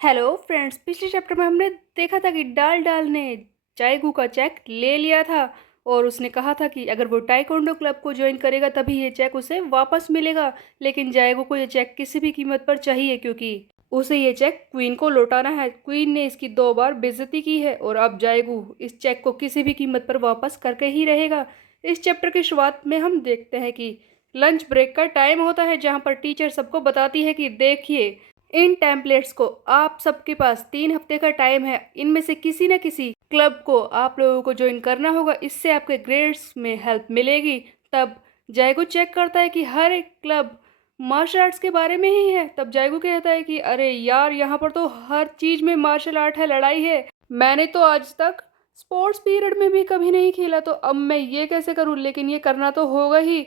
Hello friends, पिछले chapter में हमने देखा था कि डाल डाल ने जाएगू का चेक ले लिया था और उसने कहा था कि अगर वो टाइकोंडो क्लब को ज्वाइन करेगा तभी ये चेक उसे वापस मिलेगा। लेकिन जाएगू को ये चेक किसी भी कीमत पर चाहिए क्योंकि उसे ये चेक क्वीन को लौटाना है। क्वीन ने इसकी 2 बार बेइज्जती की है और अब जाएगू इस चेक को किसी भी कीमत पर वापस करके ही रहेगा। इस चैप्टर की शुरुआत में हम देखते हैं कि लंच ब्रेक का टाइम होता है जहाँ पर टीचर सबको बताती है कि देखिए, इन टेम्पलेट्स को आप सबके पास 3 हफ्ते का टाइम है। इनमें से किसी न किसी क्लब को आप लोगों को ज्वाइन करना होगा, इससे आपके ग्रेड्स में हेल्प मिलेगी। तब जायगो चेक करता है कि हर एक क्लब मार्शल आर्ट्स के बारे में ही है। तब जायगो कहता है कि अरे यार, यहाँ पर तो हर चीज़ में मार्शल आर्ट है, लड़ाई है। मैंने तो आज तक स्पोर्ट्स पीरियड में भी कभी नहीं खेला, तो अब मैं ये कैसे करूँ? लेकिन ये करना तो होगा ही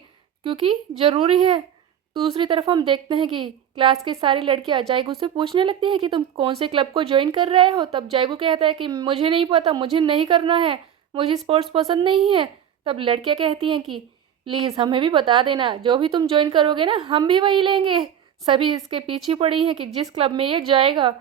क्योंकि ज़रूरी है। दूसरी तरफ हम देखते हैं कि क्लास की सारी लड़कियां जायगू से पूछने लगती हैं कि तुम कौन से क्लब को ज्वाइन कर रहे हो। तब जायगू कहता है कि मुझे नहीं पता, मुझे नहीं करना है, मुझे स्पोर्ट्स पसंद नहीं है। तब लड़कियां कहती हैं कि प्लीज़ हमें भी बता देना, जो भी तुम ज्वाइन करोगे ना हम भी वही लेंगे। सभी इसके पीछे पड़ी हैं कि जिस क्लब में ये जाएगा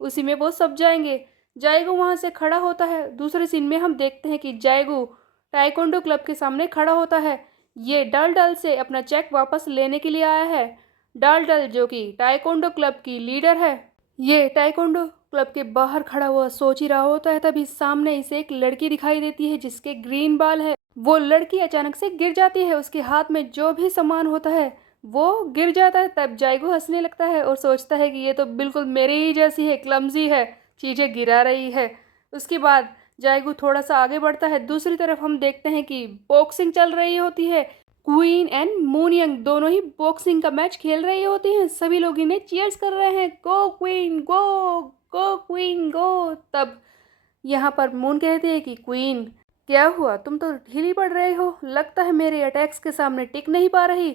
उसी में वो सब जाएंगे। जायगू वहाँ से खड़ा होता है। दूसरे सीन में हम देखते हैं कि जायगू टाइकोंडो क्लब के सामने खड़ा होता है। ये डल डल से अपना चेक वापस लेने के लिए आया है। डल डल जो कि टाइकोंडो क्लब की लीडर है। ये टाइकोंडो क्लब के बाहर खड़ा हुआ सोच ही रहा होता है, तभी सामने इसे एक लड़की दिखाई देती है जिसके ग्रीन बाल है। वो लड़की अचानक से गिर जाती है, उसके हाथ में जो भी सामान होता है वो गिर जाता है। तब जायगो हंसने लगता है और सोचता है कि ये तो बिल्कुल मेरे ही जैसी है, क्लमजी है, चीज़ें गिरा रही है। उसके बाद जायगू थोड़ा सा आगे बढ़ता है। दूसरी तरफ हम देखते हैं कि बॉक्सिंग चल रही होती है। क्वीन एंड मूनयंग दोनों ही बॉक्सिंग का मैच खेल रही होती हैं। सभी लोग इन्हें चीयर्स कर रहे हैं, गो क्वीन गो, गो क्वीन गो। तब यहाँ पर मून कहती है कि क्वीन, क्या हुआ? तुम तो ढीली पड़ रहे हो, लगता है मेरे अटैक्स के सामने टिक नहीं पा रही।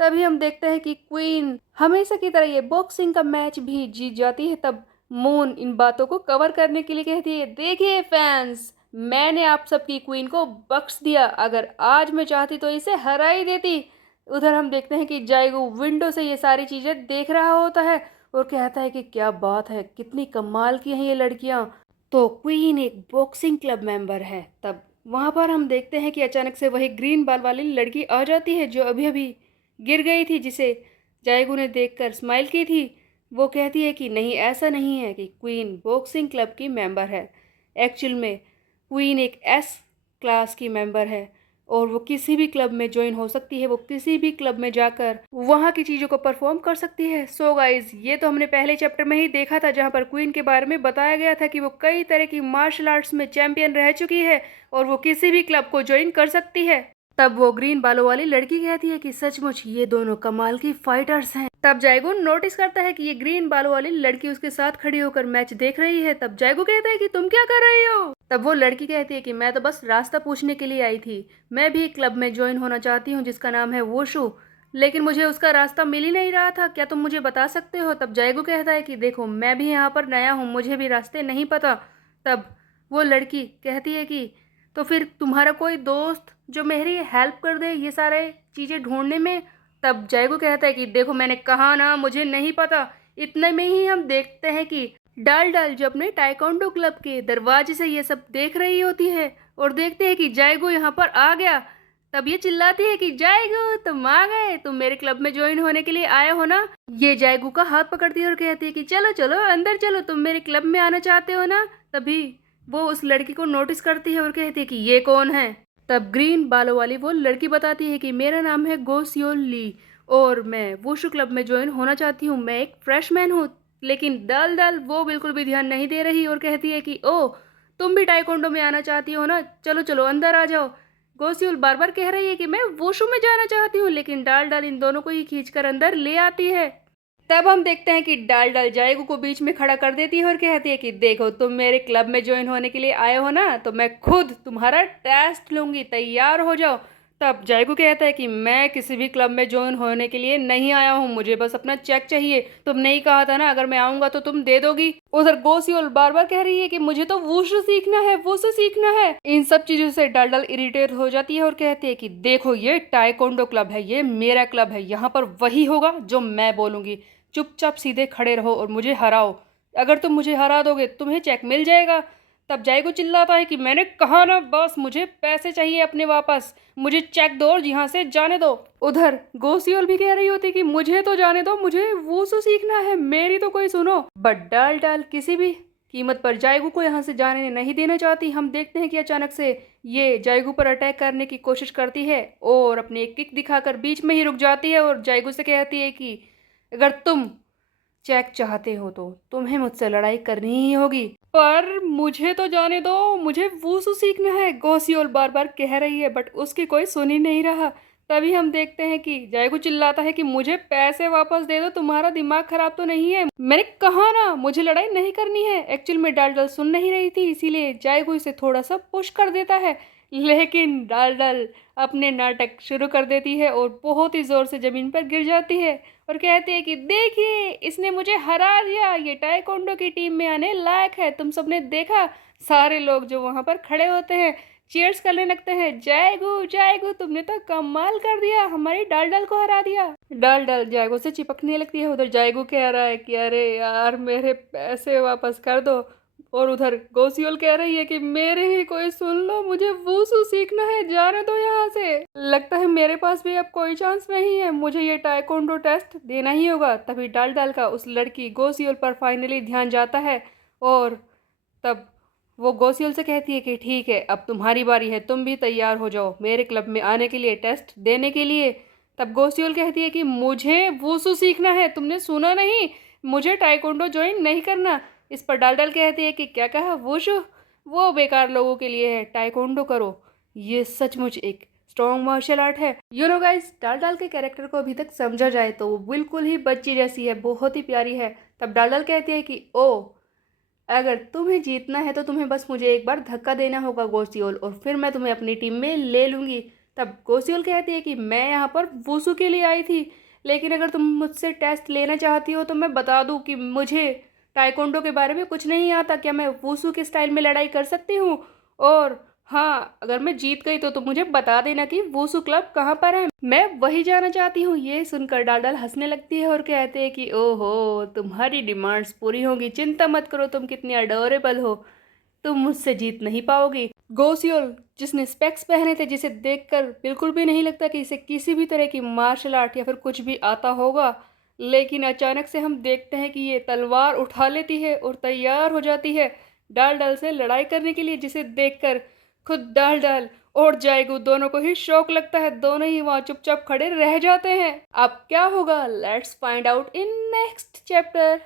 तभी हम देखते हैं कि क्वीन हमेशा की तरह ये बॉक्सिंग का मैच भी जीत जाती है। तब मून इन बातों को कवर करने के लिए कहती है, देखिए फैंस, मैंने आप सबकी क्वीन को बख्श दिया, अगर आज मैं चाहती तो इसे हरा ही देती। उधर हम देखते हैं कि जायगू विंडो से ये सारी चीज़ें देख रहा होता है और कहता है कि क्या बात है, कितनी कमाल की हैं ये लड़कियां। तो क्वीन एक बॉक्सिंग क्लब मेंबर है। तब वहाँ पर हम देखते हैं कि अचानक से वही ग्रीन बाल वाली लड़की आ जाती है जो अभी अभी गिर गई थी, जिसे जायगू ने देखकर स्माइल की थी। वो कहती है कि नहीं, ऐसा नहीं है कि क्वीन बॉक्सिंग क्लब की मेंबर है। एक्चुअल में क्वीन एक एस क्लास की मेंबर है और वो किसी भी क्लब में ज्वाइन हो सकती है। वो किसी भी क्लब में जाकर वहाँ की चीज़ों को परफॉर्म कर सकती है। सो गाइज, ये तो हमने पहले चैप्टर में ही देखा था जहाँ पर क्वीन के बारे में बताया गया था कि वो कई तरह की मार्शल आर्ट्स में चैंपियन रह चुकी है और वो किसी भी क्लब को ज्वाइन कर सकती है। तब वो ग्रीन बालों वाली लड़की कहती है कि सचमुच ये दोनों कमाल की फाइटर्स हैं। तब जायगो नोटिस करता है कि ये ग्रीन बालों वाली लड़की उसके साथ खड़ी होकर मैच देख रही है। तब जायगो कहता है कि तुम क्या कर रही हो? तब वो लड़की कहती है कि मैं तो बस रास्ता पूछने के लिए आई थी, मैं भी एक क्लब में ज्वाइन होना चाहती हूँ जिसका नाम है वोशु, लेकिन मुझे उसका रास्ता मिल ही नहीं रहा था, क्या तुम मुझे बता सकते हो? तब जायगो कहता है कि देखो, मैं भी यहाँ पर नया हूँ, मुझे भी रास्ते नहीं पता। तब वो लड़की कहती है कि तो फिर तुम्हारा कोई दोस्त जो मेरी हेल्प कर दे ये सारे चीज़ें ढूंढने में? तब जायगो कहता है कि देखो, मैंने कहा ना मुझे नहीं पता। इतने में ही हम देखते हैं कि डाल डाल जो अपने टाइकोंडो क्लब के दरवाजे से ये सब देख रही होती है और देखते हैं कि जायगो यहाँ पर आ गया। तब ये चिल्लाती है कि जायगो, तुम आ गए, तुम मेरे क्लब में ज्वाइन होने के लिए आए हो ना? ये जायगो का हाथ पकड़ती है और कहती है कि चलो चलो अंदर चलो, तुम मेरे क्लब में आना चाहते हो ना? तभी वो उस लड़की को नोटिस करती है और कहती है कि ये कौन है? तब ग्रीन बालों वाली वो लड़की बताती है कि मेरा नाम है गोसियोल ली और मैं वुशु क्लब में ज्वाइन होना चाहती हूँ, मैं एक फ्रेशमैन हूँ। लेकिन दल दल वो बिल्कुल भी ध्यान नहीं दे रही और कहती है कि ओ, तुम भी टाइकोंडो में आना चाहती हो ना, चलो चलो अंदर आ जाओ। गोसियोल बार बार कह रही है कि मैं वुशु में जाना चाहती हूँ, लेकिन डाल डाल इन दोनों को ही खींचकर अंदर ले आती है। तब हम देखते हैं कि डाल डाल जायगू को बीच में खड़ा कर देती है और कहती है कि देखो, तुम मेरे क्लब में ज्वाइन होने के लिए आए हो ना, तो मैं खुद तुम्हारा टेस्ट लूंगी, तैयार हो जाओ। तब जायगू कहता है कि मैं किसी भी क्लब में ज्वाइन होने के लिए नहीं आया हूँ, मुझे बस अपना चेक चाहिए। तुमने ही कहा था ना अगर मैं आऊंगा तो तुम दे दोगी। उधर गोसियोल बार बार कह रही है कि मुझे तो वुशु सीखना है, वुशु सीखना है। इन सब चीजों से डाल डाल इरिटेट हो जाती है और कहती है कि देखो, ये टाइकोंडो क्लब है, ये मेरा क्लब है, यहाँ पर वही होगा जो मैं बोलूंगी। चुपचाप सीधे खड़े रहो और मुझे हराओ। अगर तुम मुझे हरा दोगे तुम्हें चेक मिल जाएगा। तब जाएगू चिल्लाता है कि मैंने कहा ना बॉस, मुझे पैसे चाहिए अपने वापस, मुझे चेक दो और यहाँ से जाने दो। उधर गोसियोल भी कह रही होती कि मुझे तो जाने दो, मुझे वूसू सीखना है, मेरी तो कोई सुनो। बट डाल डाल किसी भी कीमत पर जाएगू को यहाँ से जाने नहीं देना चाहती। हम देखते हैं कि अचानक से ये जाएगू पर अटैक करने की कोशिश करती है और अपनी एक किक दिखाकर बीच में ही रुक जाती है और जाएगू से कहती है कि अगर तुम चेक चाहते हो तो तुम्हें मुझसे लड़ाई करनी ही होगी, पर मुझे तो जाने दो, मुझे वूसू सीखना है, गोसियोल बार बार कह रही है। बट उसकी कोई सुन ही नहीं रहा। तभी हम देखते हैं कि जायगू चिल्लाता है कि मुझे पैसे वापस दे दो, तुम्हारा दिमाग खराब तो नहीं है, मैंने कहा ना मुझे लड़ाई नहीं करनी है। एक्चुअल में डालडल सुन नहीं रही थी, इसीलिए जायगू इसे थोड़ा सा पुश कर देता है, लेकिन डालडल अपने नाटक शुरू कर देती है और बहुत ही जोर से जमीन पर गिर जाती है और कहती है कि देखिए इसने मुझे हरा दिया, ये टाइकोंडो की टीम में आने लायक है। तुम सबने देखा, सारे लोग जो वहां पर खड़े होते हैं चीयर्स करने लगते हैं, जाएगू जाएगू तुमने तो कमाल कर दिया, हमारी डालडल को हरा दिया। डालडल जाएगू से चिपकने लगती है। उधर जाएगू कह रहा है कि अरे यार मेरे पैसे वापस कर दो, और उधर गोसियोल कह रही है कि मेरे ही कोई सुन लो, मुझे वूसू सीखना है, जाने दो यहाँ से। लगता है मेरे पास भी अब कोई चांस नहीं है, मुझे ये टाइकोंडो टेस्ट देना ही होगा। तभी डाल डाल का उस लड़की गोसियोल पर फाइनली ध्यान जाता है और तब वो गोसियोल से कहती है कि ठीक है अब तुम्हारी बारी है, तुम भी तैयार हो जाओ मेरे क्लब में आने के लिए, टेस्ट देने के लिए। तब गोसियोल कहती है कि मुझे वूसू सीखना है, तुमने सुना नहीं, मुझे टाइकोंडो ज्वाइन नहीं करना। इस पर डाल डाल कहती है कि क्या कहा, वुशु वो बेकार लोगों के लिए है, टाइकोंडो करो, ये सचमुच एक स्ट्रॉन्ग मार्शल आर्ट है। यू नो गाइस, डाल डाल के कैरेक्टर को अभी तक समझा जाए तो वो बिल्कुल ही बच्ची जैसी है, बहुत ही प्यारी है। तब डाल डाल कहती है कि ओ अगर तुम्हें जीतना है तो तुम्हें बस मुझे एक बार धक्का देना होगा गोसियोल, और फिर मैं तुम्हें अपनी टीम में ले लूँगी। तब गोसियोल कहती है कि मैं यहाँ पर वुसू के लिए आई थी, लेकिन अगर तुम मुझसे टेस्ट लेना चाहती हो तो मैं बता दूँ कि मुझे टाइकोंडो के बारे में कुछ नहीं आता, क्या मैं वुसू के स्टाइल में लड़ाई कर सकती हूँ, और हाँ अगर मैं जीत गई तो तुम मुझे बता देना कि वुसू क्लब कहाँ पर है, मैं वही जाना चाहती हूँ। ये सुनकर डालडाल हंसने लगती है और कहते हैं कि ओहो तुम्हारी डिमांड्स पूरी होंगी, चिंता मत करो, तुम कितनी अडोरेबल हो, तुम मुझसे जीत नहीं पाओगी। गोसियोल जिसने स्पेक्स पहने थे, जिसे देखकर बिल्कुल भी नहीं लगता कि इसे किसी भी तरह की मार्शल आर्ट या फिर कुछ भी आता होगा, लेकिन अचानक से हम देखते हैं कि ये तलवार उठा लेती है और तैयार हो जाती है डाल डाल से लड़ाई करने के लिए, जिसे देखकर खुद डाल डाल और जाएगू दोनों को ही शौक लगता है, दोनों ही वहां चुपचाप खड़े रह जाते हैं। अब क्या होगा, let's find out in next chapter.